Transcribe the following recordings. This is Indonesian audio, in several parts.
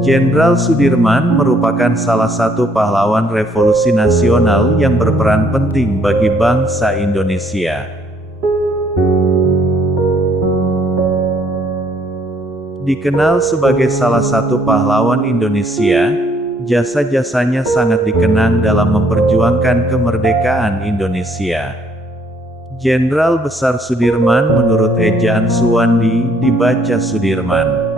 Jenderal Sudirman merupakan salah satu pahlawan revolusi nasional yang berperan penting bagi bangsa Indonesia. Dikenal sebagai salah satu pahlawan Indonesia, jasa-jasanya sangat dikenang dalam memperjuangkan kemerdekaan Indonesia. Jenderal Besar Sudirman menurut ejaan Suwandi dibaca Sudirman.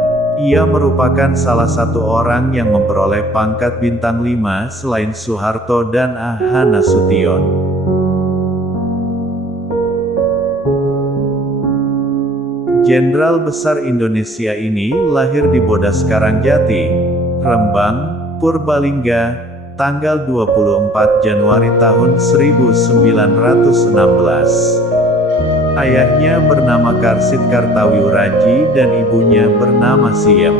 Ia merupakan salah satu orang yang memperoleh pangkat bintang 5 selain Soeharto dan A.H. Nasution. Jenderal Besar Indonesia ini lahir di Bodas Karangjati, Rembang, Purbalingga, tanggal 24 Januari tahun 1916. Ayahnya bernama Karsid Kartawiuraji dan ibunya bernama Siem.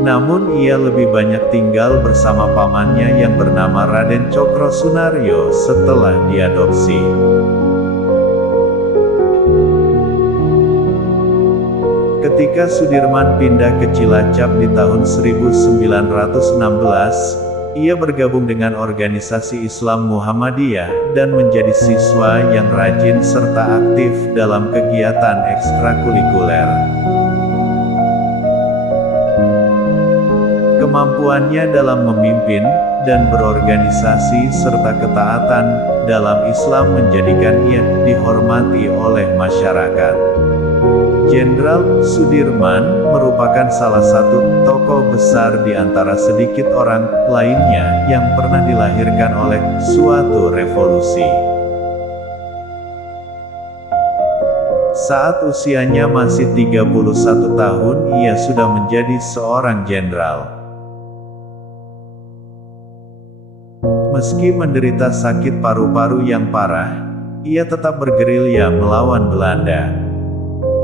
Namun ia lebih banyak tinggal bersama pamannya yang bernama Raden Cokro Sunaryo setelah diadopsi. Ketika Sudirman pindah ke Cilacap di tahun 1916, ia bergabung dengan organisasi Islam Muhammadiyah dan menjadi siswa yang rajin serta aktif dalam kegiatan ekstrakurikuler. Kemampuannya dalam memimpin dan berorganisasi serta ketaatan dalam Islam menjadikan ia dihormati oleh masyarakat. Jenderal Sudirman merupakan salah satu tokoh besar di antara sedikit orang lainnya yang pernah dilahirkan oleh suatu revolusi. Saat usianya masih 31 tahun, ia sudah menjadi seorang jenderal. Meski menderita sakit paru-paru yang parah, ia tetap bergerilya melawan Belanda.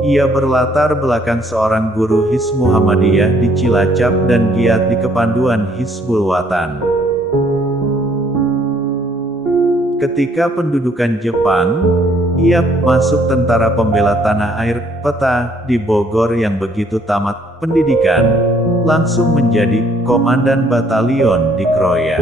Ia berlatar belakang seorang guru Hizb Muhammadiyah di Cilacap dan giat di kepanduan Hizbul Wathan. Ketika pendudukan Jepang, ia masuk Tentara Pembela Tanah Air Peta di Bogor yang begitu tamat pendidikan, langsung menjadi komandan batalion di Kroya.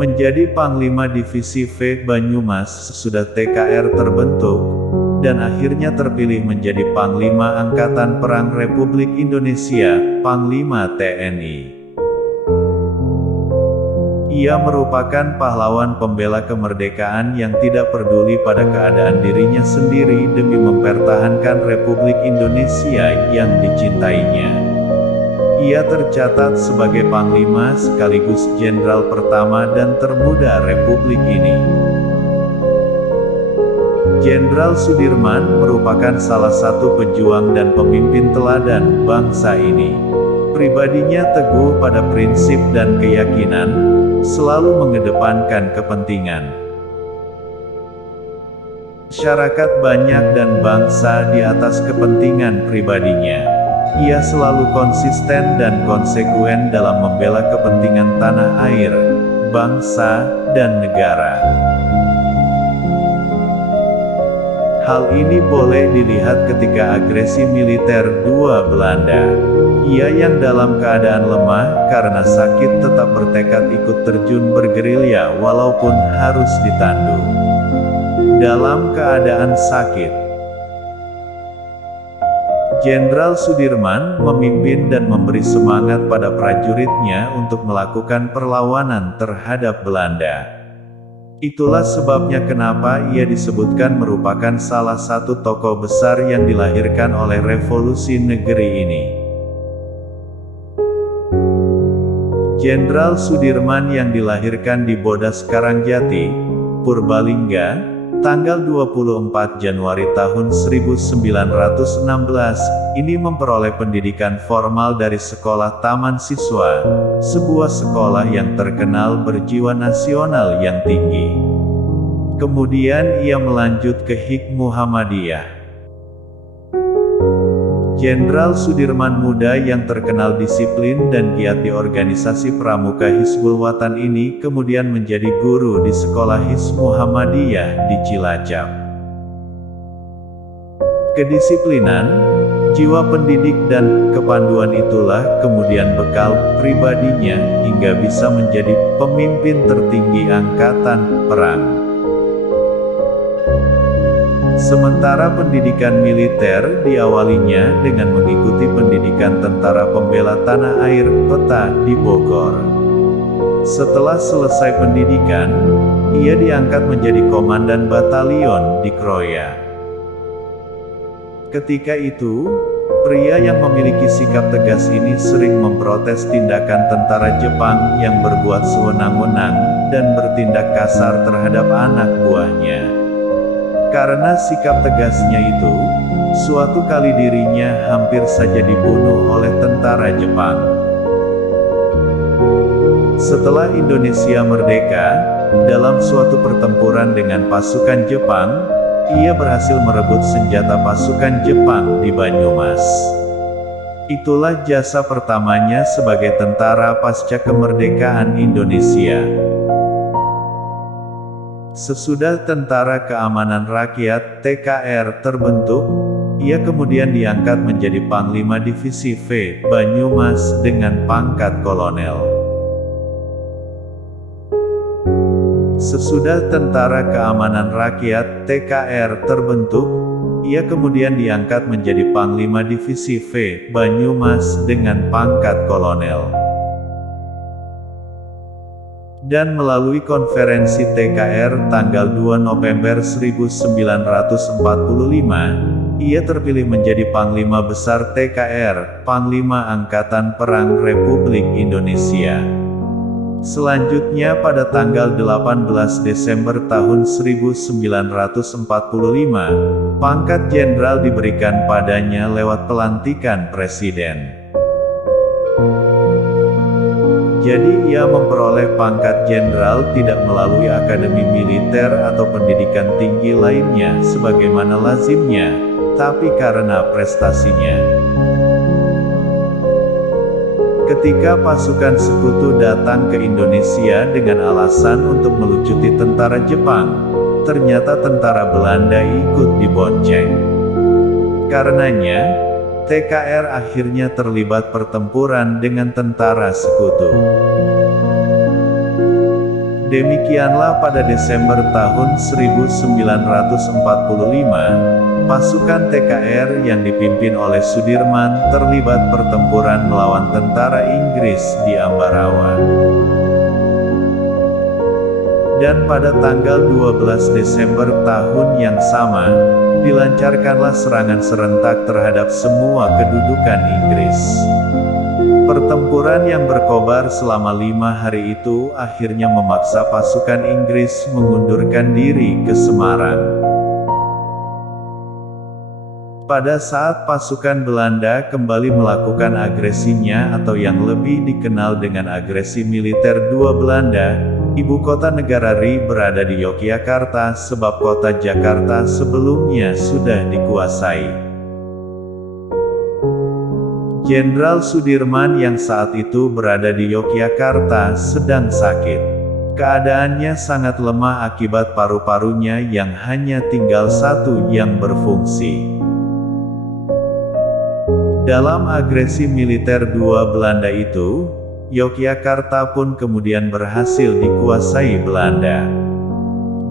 Menjadi Panglima Divisi V Banyumas sesudah TKR terbentuk, dan akhirnya terpilih menjadi Panglima Angkatan Perang Republik Indonesia, Panglima TNI. Ia merupakan pahlawan pembela kemerdekaan yang tidak peduli pada keadaan dirinya sendiri demi mempertahankan Republik Indonesia yang dicintainya. Ia tercatat sebagai Panglima sekaligus Jenderal pertama dan termuda Republik ini. Jenderal Sudirman merupakan salah satu pejuang dan pemimpin teladan bangsa ini. Pribadinya teguh pada prinsip dan keyakinan, selalu mengedepankan kepentingan masyarakat banyak dan bangsa di atas kepentingan pribadinya. Ia selalu konsisten dan konsekuen dalam membela kepentingan tanah air, bangsa, dan negara. Hal ini boleh dilihat ketika agresi militer II Belanda. Ia yang dalam keadaan lemah karena sakit tetap bertekad ikut terjun bergerilya walaupun harus ditandu. Dalam keadaan sakit, Jenderal Sudirman memimpin dan memberi semangat pada prajuritnya untuk melakukan perlawanan terhadap Belanda. Itulah sebabnya kenapa ia disebutkan merupakan salah satu tokoh besar yang dilahirkan oleh revolusi negeri ini. Jenderal Sudirman yang dilahirkan di Bodas Karangjati, Purbalingga, tanggal 24 Januari tahun 1916, ini memperoleh pendidikan formal dari Sekolah Taman Siswa, sebuah sekolah yang terkenal berjiwa nasional yang tinggi. Kemudian ia melanjut ke Hizb Muhammadiyah. Jenderal Sudirman muda yang terkenal disiplin dan giat di organisasi pramuka Hizbul Wathan ini kemudian menjadi guru di sekolah Hizb Muhammadiyah di Cilacap. Kedisiplinan, Jiwa pendidik dan kepanduan itulah kemudian bekal pribadinya hingga bisa menjadi pemimpin tertinggi angkatan perang. Sementara pendidikan militer diawalinya dengan mengikuti pendidikan Tentara Pembela Tanah Air (PETA) di Bogor. Setelah selesai pendidikan, ia diangkat menjadi komandan batalion di Kroya. Ketika itu, pria yang memiliki sikap tegas ini sering memprotes tindakan tentara Jepang yang berbuat sewenang-wenang dan bertindak kasar terhadap anak buahnya. Karena sikap tegasnya itu, suatu kali dirinya hampir saja dibunuh oleh tentara Jepang. Setelah Indonesia merdeka, dalam suatu pertempuran dengan pasukan Jepang, ia berhasil merebut senjata pasukan Jepang di Banyumas. Itulah jasa pertamanya sebagai tentara pasca kemerdekaan Indonesia. Sesudah Tentara Keamanan Rakyat (TKR) terbentuk, ia kemudian diangkat menjadi Panglima Divisi V Banyumas dengan pangkat kolonel. Sesudah Tentara Keamanan Rakyat (TKR) terbentuk, ia kemudian diangkat menjadi Panglima Divisi V Banyumas dengan pangkat kolonel. Dan melalui konferensi TKR tanggal 2 November 1945, ia terpilih menjadi Panglima Besar TKR, Panglima Angkatan Perang Republik Indonesia. Selanjutnya pada tanggal 18 Desember tahun 1945, pangkat jenderal diberikan padanya lewat pelantikan presiden. Jadi ia memperoleh pangkat jenderal tidak melalui akademi militer atau pendidikan tinggi lainnya sebagaimana lazimnya, tapi karena prestasinya. Ketika pasukan sekutu datang ke Indonesia dengan alasan untuk melucuti tentara Jepang, ternyata tentara Belanda ikut dibonceng. Karenanya, TKR akhirnya terlibat pertempuran dengan tentara sekutu. Demikianlah pada Desember tahun 1945, pasukan TKR yang dipimpin oleh Sudirman terlibat pertempuran melawan tentara Inggris di Ambarawa. Dan pada tanggal 12 Desember tahun yang sama, dilancarkanlah serangan serentak terhadap semua kedudukan Inggris. Pertempuran yang berkobar selama 5 hari itu akhirnya memaksa pasukan Inggris mengundurkan diri ke Semarang. Pada saat pasukan Belanda kembali melakukan agresinya atau yang lebih dikenal dengan agresi militer II Belanda, ibu kota negara RI berada di Yogyakarta sebab kota Jakarta sebelumnya sudah dikuasai. Jenderal Sudirman yang saat itu berada di Yogyakarta sedang sakit. Keadaannya sangat lemah akibat paru-parunya yang hanya tinggal satu yang berfungsi. Dalam agresi militer II Belanda itu, Yogyakarta pun kemudian berhasil dikuasai Belanda.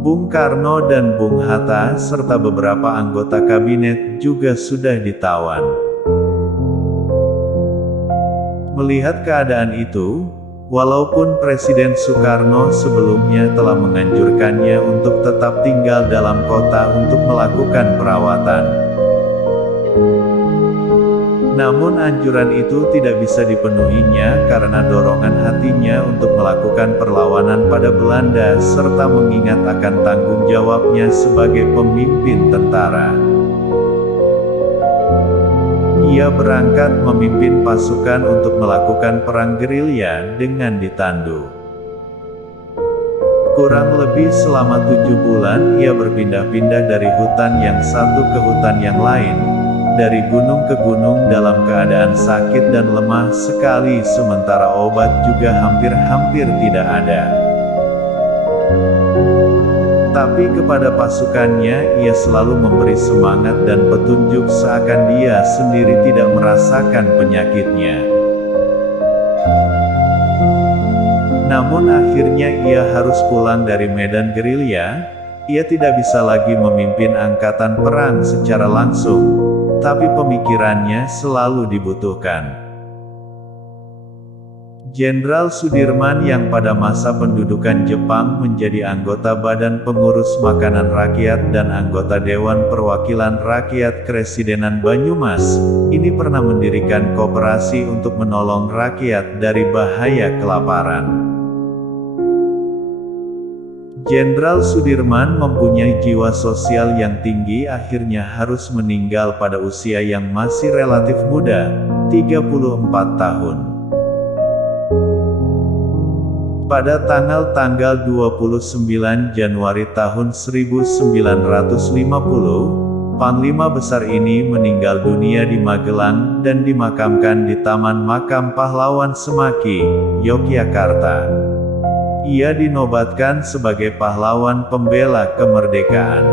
Bung Karno dan Bung Hatta serta beberapa anggota kabinet juga sudah ditawan. Melihat keadaan itu, walaupun Presiden Soekarno sebelumnya telah menganjurkannya untuk tetap tinggal dalam kota untuk melakukan perawatan, namun anjuran itu tidak bisa dipenuhinya karena dorongan hatinya untuk melakukan perlawanan pada Belanda serta mengingat akan tanggung jawabnya sebagai pemimpin tentara. Ia berangkat memimpin pasukan untuk melakukan perang gerilya dengan ditandu. Kurang lebih selama 7 bulan ia berpindah-pindah dari hutan yang satu ke hutan yang lain, dari gunung ke gunung dalam keadaan sakit dan lemah sekali sementara obat juga hampir-hampir tidak ada. Tapi kepada pasukannya ia selalu memberi semangat dan petunjuk seakan dia sendiri tidak merasakan penyakitnya. Namun akhirnya ia harus pulang dari medan gerilya. Ia tidak bisa lagi memimpin angkatan perang secara langsung, tapi pemikirannya selalu dibutuhkan. Jenderal Sudirman yang pada masa pendudukan Jepang menjadi anggota Badan Pengurus Makanan Rakyat dan anggota Dewan Perwakilan Rakyat Kresidenan Banyumas, ini pernah mendirikan koperasi untuk menolong rakyat dari bahaya kelaparan. Jenderal Sudirman mempunyai jiwa sosial yang tinggi, akhirnya harus meninggal pada usia yang masih relatif muda, 34 tahun. Pada tanggal 29 Januari tahun 1950, Panglima Besar ini meninggal dunia di Magelang dan dimakamkan di Taman Makam Pahlawan Semaki, Yogyakarta. Ia dinobatkan sebagai pahlawan pembela kemerdekaan.